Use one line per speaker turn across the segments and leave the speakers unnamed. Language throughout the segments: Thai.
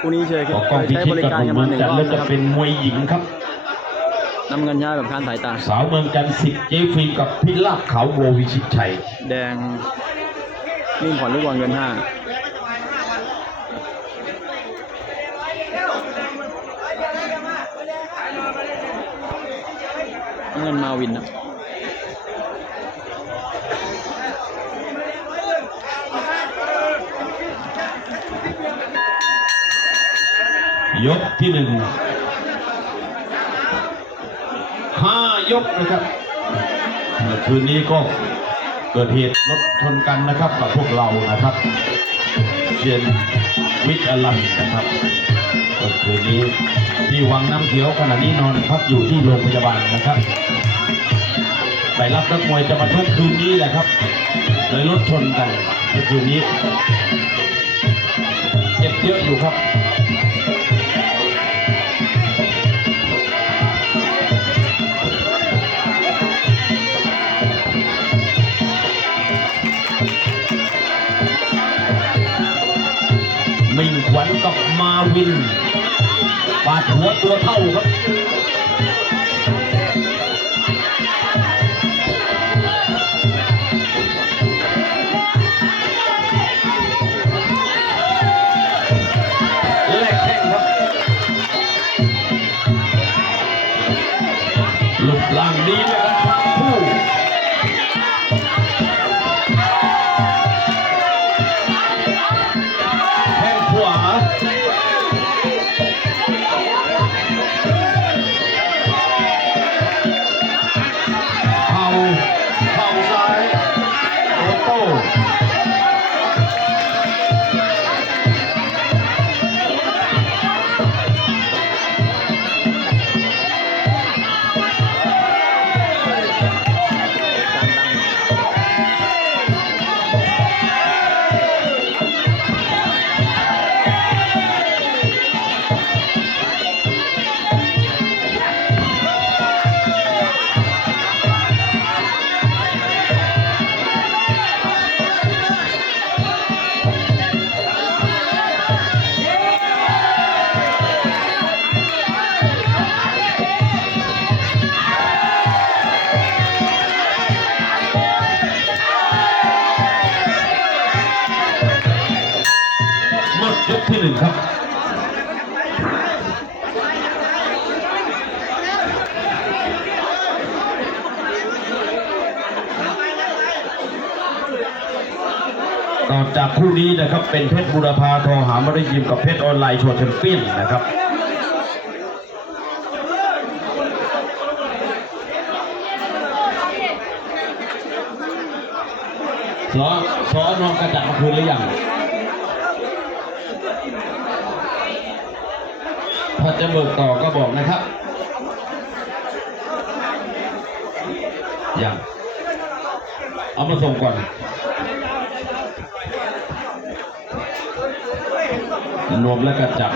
คู่นี้เชย
ขอกล้องพิ
ใช้
ชิ
บ
ต
ริ
กับ
การ
หนุ่
กั
ม
น
เมื
มา
อง
หนึ่ง
จันท
รอบนะครับ
ร์แล้วจะเป็นมวยหญิงครับ
น้ำเงินย่าแบบข้านสายตา
สาวเมืองจันทร์สิบเจฟิล์มกับพิลาบเขาโววิชิตชัย
แดงนิ่มผ่อนลูกบอลเงินห้าน้ำเงินมาวินนะ
ยกที่หนึ่งห้ายกนะครับเมื่อคืนนี้ก็เกิดเหตุรถชนกันนะครับกับพวกเรานะครับเชียนวิทย์อลันนะครับเมื่อคืนนี้ที่วังน้ำเขียวขณะนี้นอนพักอยู่ที่โรงพยาบาลนะครับไปรับนักมวยจะมาทุกคืนนี้แหละครับเลยรถชนกันเมื่อคืนนี้เจ็บเยอะอยู่ครับ วินปาดหัวตัวเท่าครับแลกแข้งกับลุกล่างดีนะครับผู้ จากคู่นี้นะครับเป็นเพชรบุรพาทองหามรยิมกับเพชรออนไลน์โชว์แชมเปี้ยนนะครับสอสอนองกระจัดมาคืนหรือยังถ้าจะเบิกต่อก็บอกนะครับยังเอามาส่งก่อน รวมแล้วก็จับ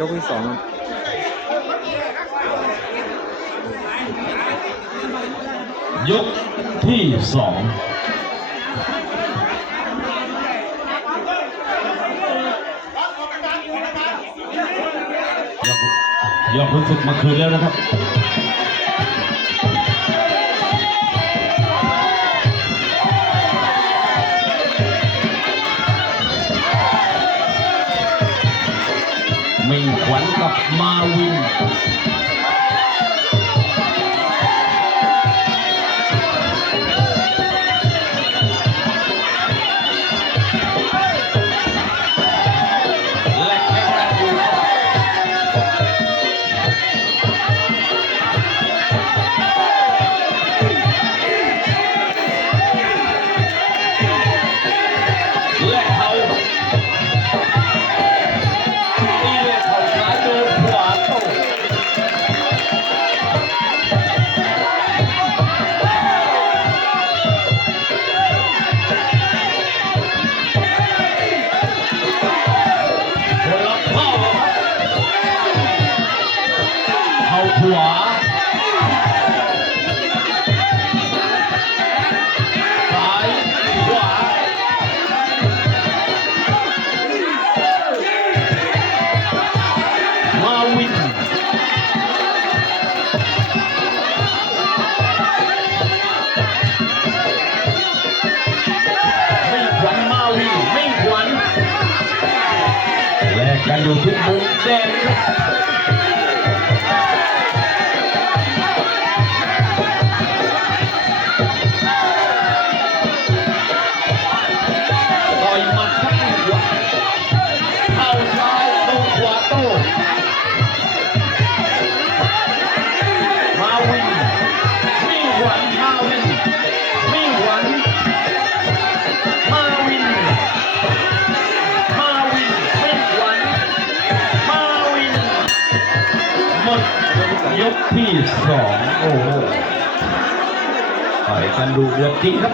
ยกที่สองครับ
ยกที่สองยอดยอดคุณฝึกมาคืนแล้วนะครับ สองโอ้โหต่อยกันดูเดือดจริงครับ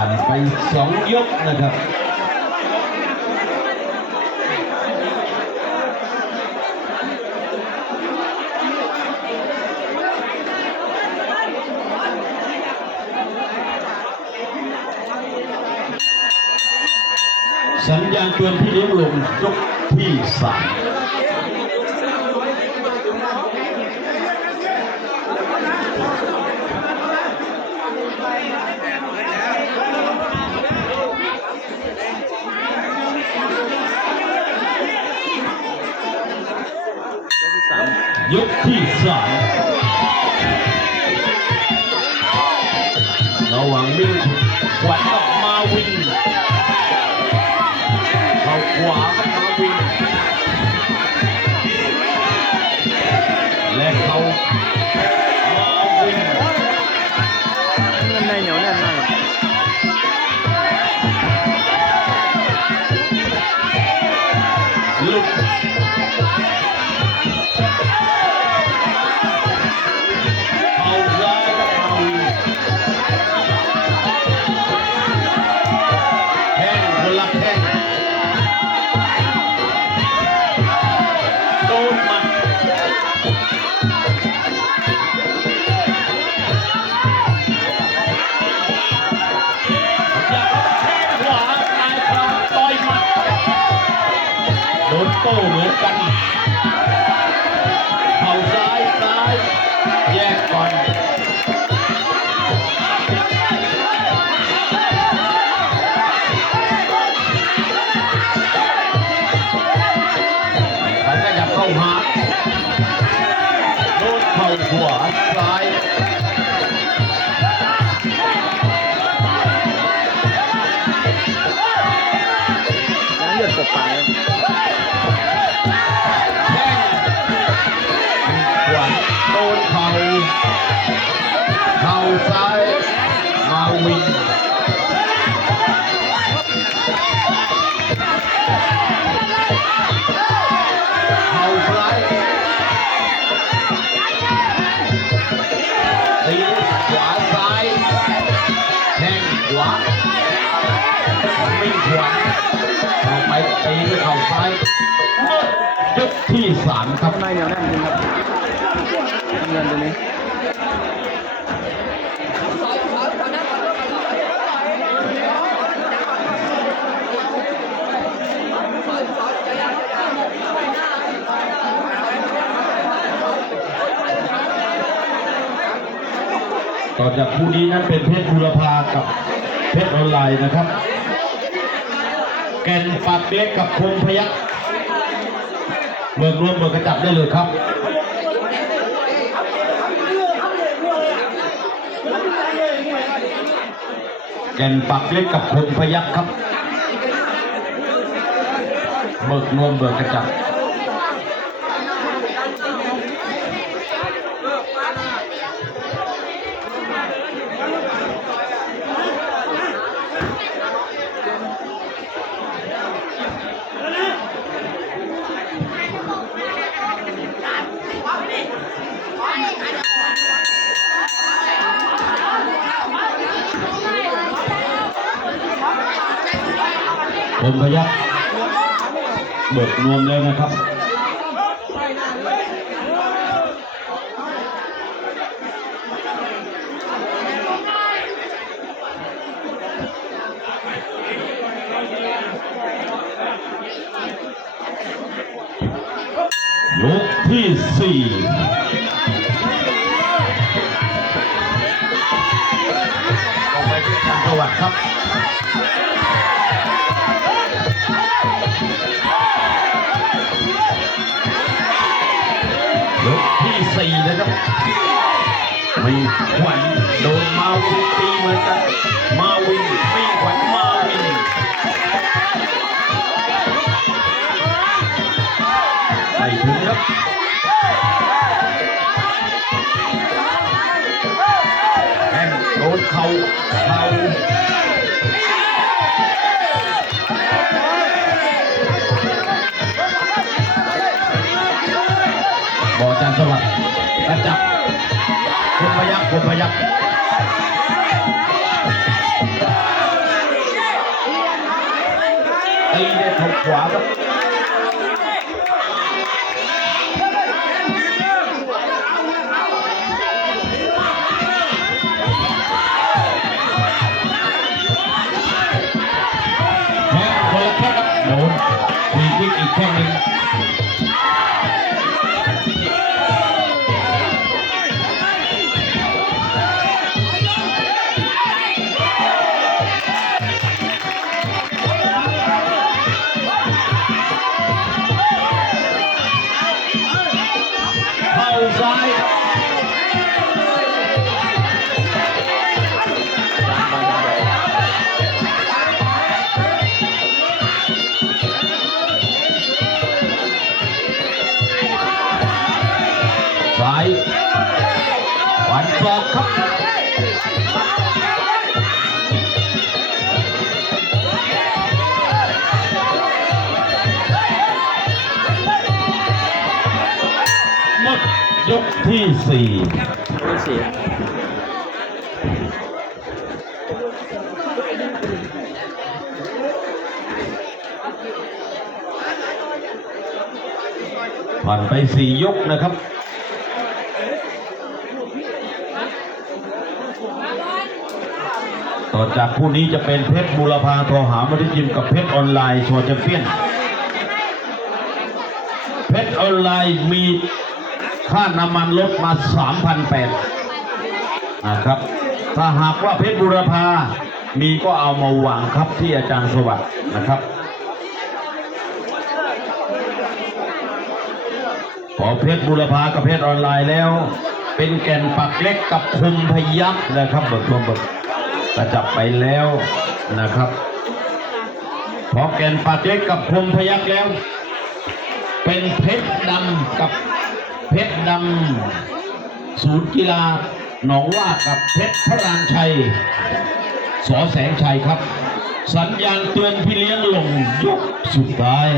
านไปสองยกนะครับสัญญาณเตือนพี่เลี้ยงลงยกที่สาม ยกที่สามระหว่างมิ่งขวัญกับมาวิน เข้าขวากับมาวิน โต้เหมือนกันเข่าซ้ายซ้ายแยกก่อนมันก็จับเข้าหาโดนเข่าขวาซ้าย
น้ำเลือดกบปาก
ตีด้วยเข่าซ้ายหมดยกที่สามครับ
ข้างในเหนียวแน่นจริงครับน้ำเงินตัวนี้
ต่อจากคู่นี้นั้นเป็นเพชรบูรพากับเพชรออนไลน์นะครับแก่นปากเล็กกับคงพยักเบิกรวมเบิกกระจับได้เลยครับแก่นปากเล็กกับคงพยักครับ เบิกรวมเบิกกระจับ ผมพยักเบิกนวมแล้วนะครับ ที่ทางจังหวัดครับยกที่สี่นะครับมีขวัญโดนมาวินตีเหมือนกันมาวินมีขวัญมาวินไม่ถึงครับแอนโดนเข่าเข่า วิ่ วันศอกครับหมดยกที่สี่
ที่สี่
ผ่านไปสี่ยกนะครับ ต่อจากคู่นี้จะเป็นเพชรบูรพาทรหามาได้ยิมกับเพชรออนไลน์โชว์แชมเปี้ยน เพชรออนไลน์มีค่าน้ำมันลดมา3,800นะครับ ถ้าหากว่าเพชรบูรพามีก็เอามาวางครับที่อาจารย์สวัสดิ์นะครับพอเพชรบุรพากับเพชรออนไลน์แล้ว เป็นแก่นปักเล็กกับคุมพยักนะครับเบิกรวมเบิก กระจับไปแล้วนะครับพอแกนปักเล็กกับคมพยักแล้ว เป็นเพชรดำกับเพชรดำศูนย์กีฬาหนองว่ากับเพชรพระรามชัย สอแสงชัยครับ สัญญาณเตือนพี่เลี้ยงลงยกสุดท้าย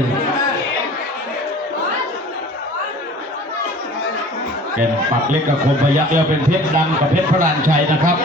แก่นปักเล็กกับคมพยักแล้วเป็นเพชรดำกับเพชรพระรานชัยนะครับ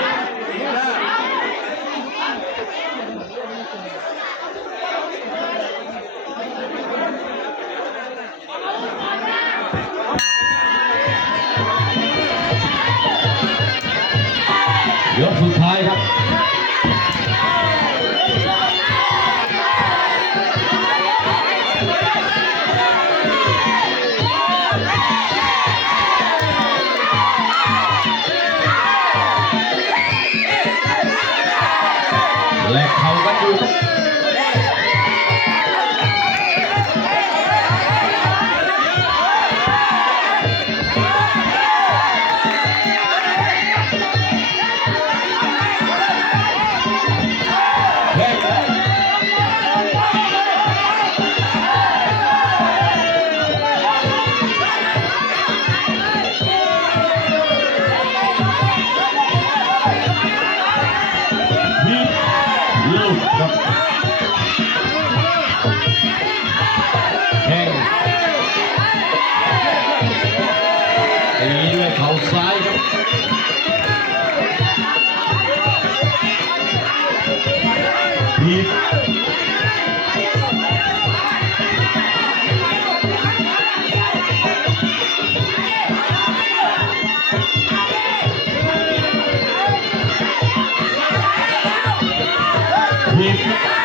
ทีบ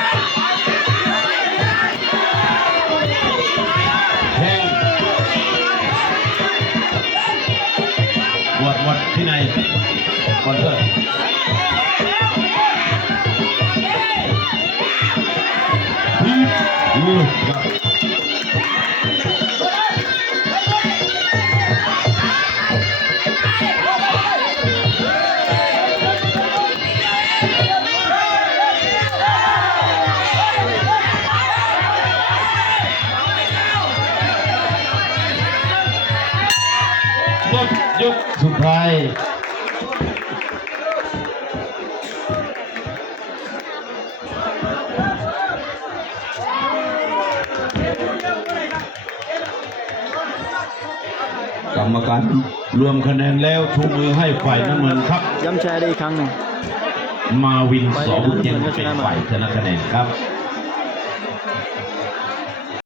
กสุดท้ายกรรมการรวมคะแนนแล้วชูมือให้ฝ่ายน้ำเงินครับ
ย้ำแชร์ได้อีกครั้งหนึ่ง
มาวินสองบุญเย็นเป็นฝ่ายชนะคะแนนครับ